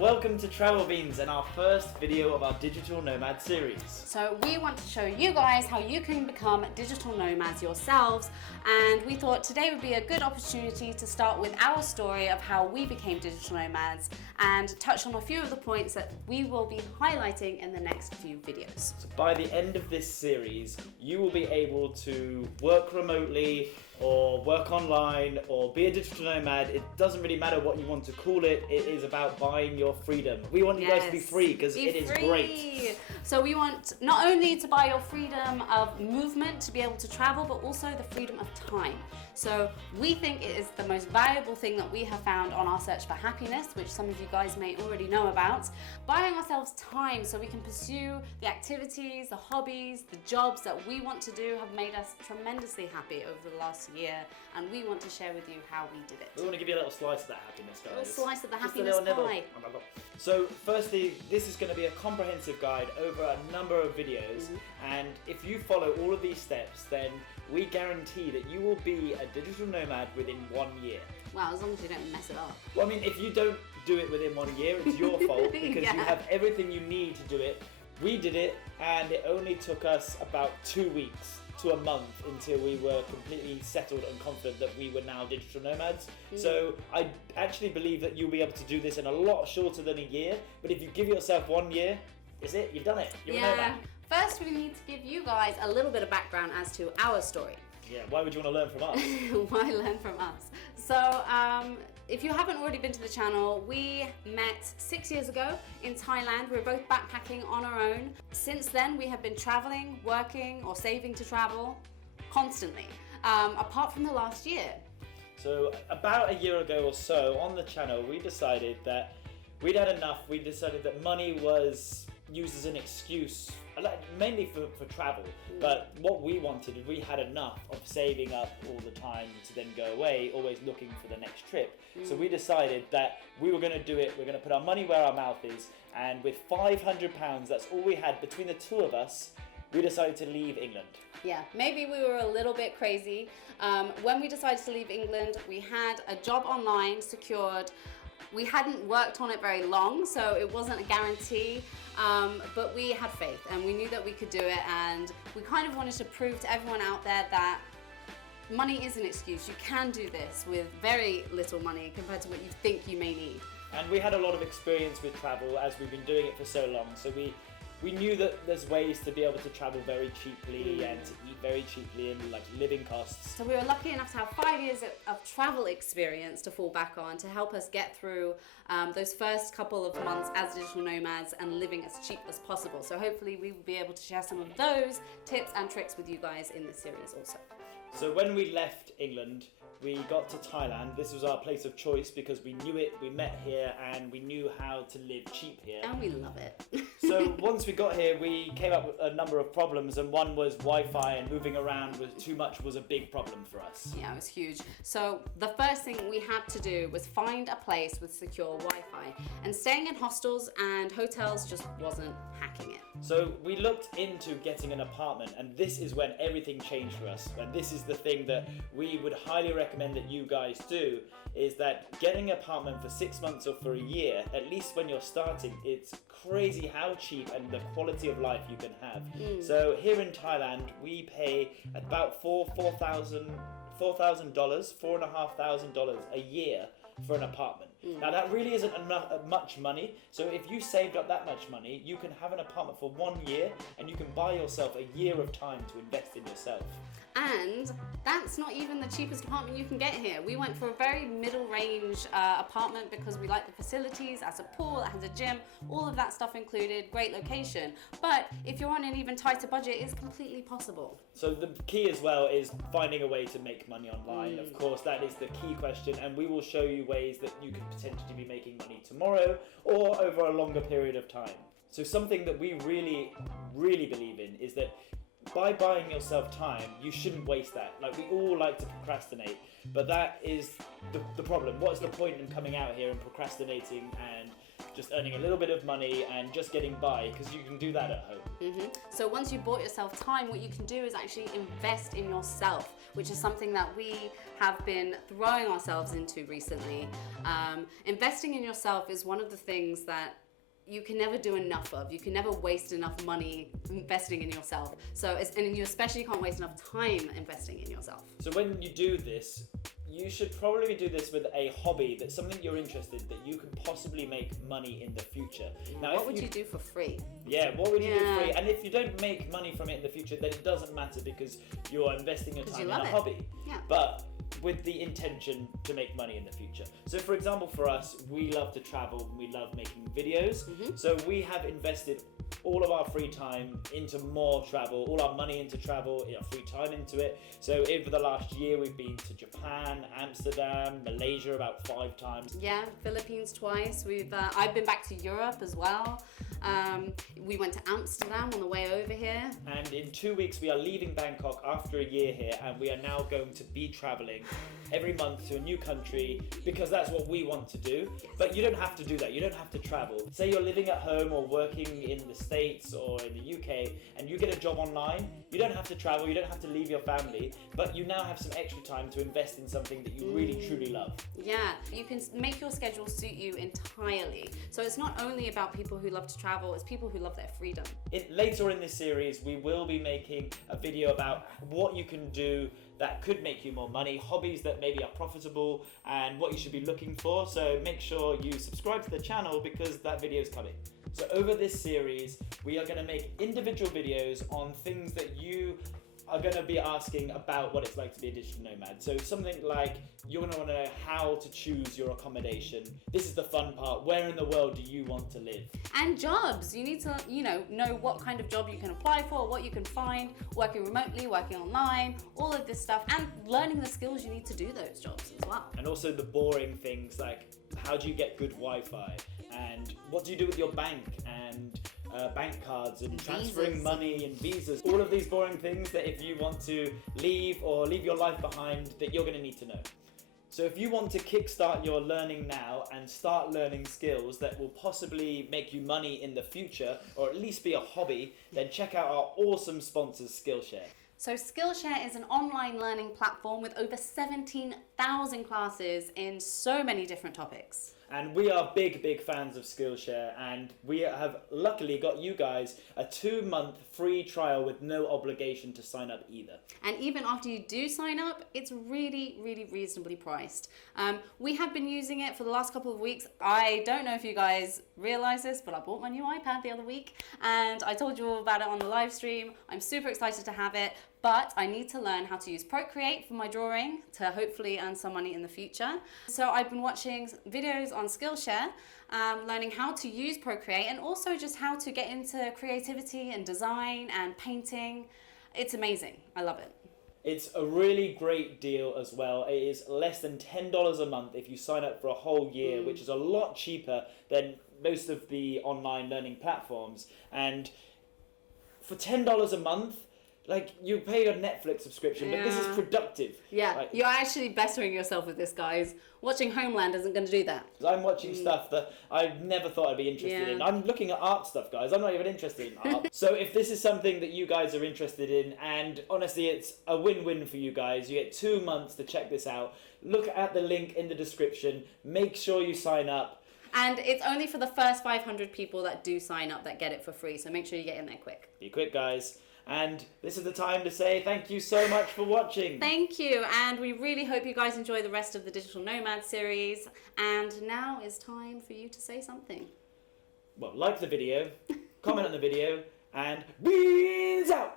welcome to Travel Beans and our first video of our Digital Nomad series. So we want to show you guys how you can become digital nomads yourselves, and we thought today would be a good opportunity to start with our story of how we became digital nomads and touch on a few of the points that we will be highlighting in the next few videos. So by the end of this series, you will be able to work remotely or work online or be a digital nomad. It doesn't really matter what you want to call it. It is about buying your freedom. We want you guys to be free because it is great. So we want not only to buy your freedom of movement to be able to travel, but also the freedom of time. So we think it is the most valuable thing that we have found on our search for happiness, which some of you guys may already know about. Buying ourselves time so we can pursue the activities, the hobbies, the jobs that we want to do have made us tremendously happy over the last year, and we want to share with you how we did it. We want to give you a little slice of that happiness, guys. A little slice of the Just happiness pie. So firstly, this is going to be a comprehensive guide over a number of videos, and if you follow all of these steps, then we guarantee that you will be a digital nomad within 1 year. Well, as long as you don't mess it up. Well, I mean, if you don't do it within 1 year, it's your fault because Yeah. you have everything you need to do it. We did it, and it only took us about 2 weeks to a month until we were completely settled and confident that we were now digital nomads. So I actually believe that you'll be able to do this in a lot shorter than a year, but if you give yourself 1 year, is it? You've done it. You're a nomad. First, we need to give you guys a little bit of background as to our story. Yeah, why would you want to learn from us? Why learn from us? So, if you haven't already been to the channel, we met 6 years ago in Thailand. We were both backpacking on our own. Since then, we have been traveling, working, or saving to travel constantly, apart from the last year. So about a year ago or so on the channel, we decided that we'd had enough. We decided that money was used as an excuse, mainly for travel. But what we wanted, we had enough of saving up all the time to then go away, always looking for the next trip. So we decided that we were going to do it. We're going to put our money where our mouth is. And with £500, that's all we had between the two of us, we decided to leave England. Yeah, maybe we were a little bit crazy. When we decided to leave England, we had a job online secured. We hadn't worked on it very long, so it wasn't a guarantee, but we had faith and we knew that we could do it, and we kind of wanted to prove to everyone out there that money is an excuse. You can do this with very little money compared to what you think you may need. And we had a lot of experience with travel as we've been doing it for so long, so we knew that there's ways to be able to travel very cheaply and to eat very cheaply and like living costs. So we were lucky enough to have 5 years of travel experience to fall back on to help us get through those first couple of months as digital nomads and living as cheap as possible. So hopefully we will be able to share some of those tips and tricks with you guys in this series also. So when we left England, we got to Thailand. This was our place of choice because we knew it, we met here, and we knew how to live cheap here. And we love it. So once we got here, we came up with a number of problems, and one was Wi-Fi, and moving around with too much was a big problem for us. Yeah, it was huge. So the first thing we had to do was find a place with secure Wi-Fi, and staying in hostels and hotels just wasn't hacking it. So we looked into getting an apartment, and this is when everything changed for us. And this is the thing that we would highly recommend that you guys do, is that getting an apartment for 6 months or for a year, at least when you're starting, it's crazy how cheap and the quality of life you can have. So here in Thailand, we pay about $4,500 a year for an apartment. Now that really isn't much money, so if you saved up that much money, you can have an apartment for 1 year and you can buy yourself a year of time to invest in yourself. And that's not even the cheapest apartment you can get here. We went for a very middle range apartment because we like the facilities. It has a pool, it has a gym, all of that stuff included, great location. But if you're on an even tighter budget, it's completely possible. So the key as well is finding a way to make money online. Of course, that is the key question, and we will show you ways that you could potentially be making money tomorrow or over a longer period of time. So something that we really, really believe in is that by buying yourself time, you shouldn't waste that. Like, we all like to procrastinate, but that is the problem. What's the point in coming out here and procrastinating and just earning a little bit of money and just getting by, because you can do that at home. So once you bought yourself time, what you can do is actually invest in yourself. which is something that we have been throwing ourselves into recently. Investing in yourself is one of the things that you can never do enough of. You can never waste enough money investing in yourself. And you especially can't waste enough time investing in yourself. So when you do this, you should probably do this with a hobby that's something you're interested that you can possibly make money in the future. Now, what would you do for free? Yeah, what would you do for free? And if you don't make money from it in the future, then it doesn't matter because you're investing your time in a hobby. Yeah. But with the intention to make money in the future. So for example, for us, we love to travel, we love making videos. So we have invested all of our free time into more travel, all our money into travel, our free time into it. So over the last year, we've been to Japan, Amsterdam, Malaysia about 5 times. Yeah, Philippines twice. I've been back to Europe as well. We went to Amsterdam on the way over here. And in 2 weeks, we are leaving Bangkok after a year here, and we are now going to be traveling every month to a new country because that's what we want to do. But you don't have to do that. You don't have to travel. Say you're living at home or working in the States or in the UK and you get a job online, you don't have to travel, you don't have to leave your family, but you now have some extra time to invest in something that you really truly love. Yeah, you can make your schedule suit you entirely. So it's not only about people who love to travel, it's people who love their freedom. Later in this series, we will be making a video about what you can do that could make you more money, hobbies that maybe are profitable, and what you should be looking for. So make sure you subscribe to the channel because that video is coming. So over this series, we are going to make individual videos on things that you are going to be asking about what it's like to be a digital nomad. So something like you're going to want to know how to choose your accommodation. This is the fun part. Where in the world do you want to live? And jobs. You need to, know what kind of job you can apply for, what you can find, working remotely, working online, all of this stuff, and learning the skills you need to do those jobs as well. And also the boring things like how do you get good Wi-Fi? And what do you do with your bank and bank cards and transferring money and visas? All of these boring things that if you want to leave or leave your life behind that you're going to need to know. So if you want to kickstart your learning now and start learning skills that will possibly make you money in the future or at least be a hobby, then check out our awesome sponsors Skillshare. So Skillshare is an online learning platform with over 17,000 classes in so many different topics. And we are big fans of Skillshare, and we have luckily got you guys a 2-month free trial with no obligation to sign up either. And even after you do sign up, it's really reasonably priced. We have been using it for the last couple of weeks. I don't know if you guys realize this, but I bought my new iPad the other week, and I told you all about it on the live stream. I'm super excited to have it. But I need to learn how to use Procreate for my drawing to hopefully earn some money in the future. So I've been watching videos on Skillshare, learning how to use Procreate and also just how to get into creativity and design and painting. It's amazing. I love it. It's a really great deal as well. It is less than $10 a month if you sign up for a whole year, which is a lot cheaper than most of the online learning platforms. And for $10 a month, like, you pay your Netflix subscription, but this is productive. Yeah, like, you're actually bettering yourself with this, guys. Watching Homeland isn't going to do that. I'm watching stuff that I never thought I'd be interested in. I'm looking at art stuff, guys. I'm not even interested in art. So if this is something that you guys are interested in, and honestly, it's a win-win for you guys. You get 2 months to check this out. Look at the link in the description. Make sure you sign up. And it's only for the first 500 people that do sign up that get it for free. So make sure you get in there quick. Be quick, guys. And this is the time to say thank you so much for watching. Thank you, and we really hope you guys enjoy the rest of the Digital Nomad series. And now is time for you to say something. Well, like the video, comment on the video, and beans out!